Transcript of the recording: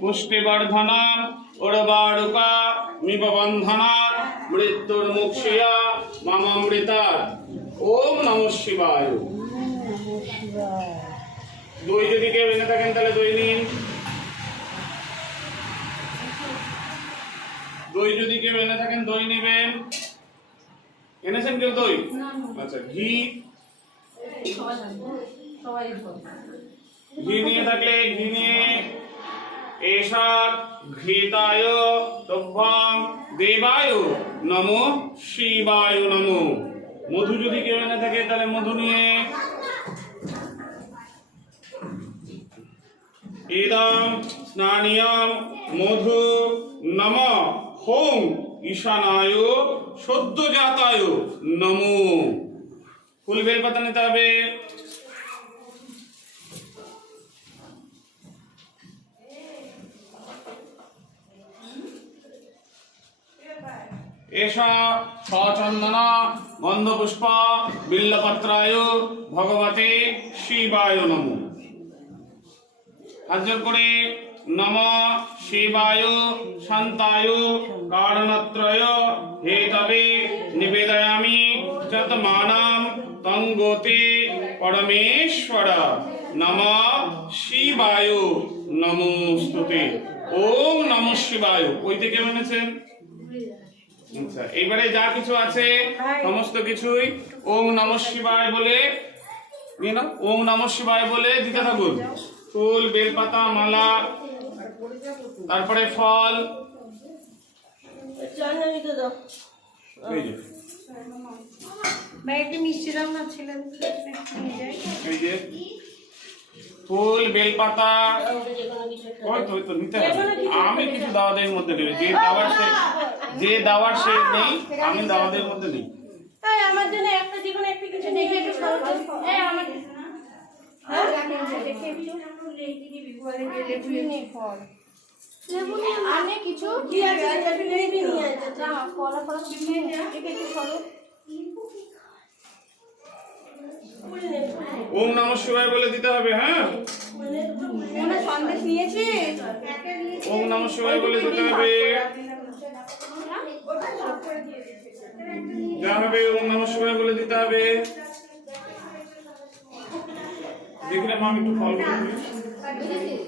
পুষ্টিবর্ধনম উর্বারুকা মিববন্ধনাৎ মৃত্যুর্মুক্ষয়া মামামৃতাৎ। ওম নমঃ শিবায়। দই যদি কেউ এনে থাকেন তাহলে দই নিন। দই যদি কেউ এনে থাকেন দই নেবেন। এনেছেন কেউ দই? আচ্ছা, ঘি ঘি নিয়ে থাকলে ঘি নিয়ে এষাৎ ঘৃতায় তভ্যং দেবায় নমো শিবায় নমো। মধু যদি কেউ এনে থাকে তাহলে মধু নিয়ে ইদং স্নানিয়ং মধু নমঃ হোং ঈশানায় সদ্যজাতায় নমো। ফুল বেলপাতা নিতে হবে। এষা সচন্দন গন্ধপুষ্প বিল্লপত্রায় ভগবতে শিবায় নমঃ। হাত জোড় করে নমঃ শিবায় শান্তায় কারণত্রয় হেতবে নিবেদয়ামি যতমানম তঙ্গতে পরমেশ্বর নমঃ শিবায় নমস্তুতে। ওম নমঃ শিবায়। ওই থেকে মেনেছেন। আচ্ছা, এবারে যা কিছু আছে সমস্ত কিছুই ওম নমঃ শিবায় বলে নিয়ে নাও। ওম নমঃ শিবায় বলে দিতে থাকুন। ফুল বেলপাতা মালা তারপরে ফল। ফুল বেলপাতা ওই তো নিতে হবে। আমি কিছু দাওয়াতের মধ্যে নেই। যে দাওয়ার সে নেই, আমি দাওয়াতের মধ্যে নেই। আমার জন্য একটা জীবনে একটা কিছু দেখে একটু সরকার আমার ওম নমঃ শিবায় বলে দিতে হবে। হ্যাঁ, সন্দেশ নিয়েছি। ওম নমঃ শিবায় বলে দিতে হবে। যা হবে ওম নমঃ শিবায় বলে দিতে হবে। দেখলে মা একটু ফল করে দিই।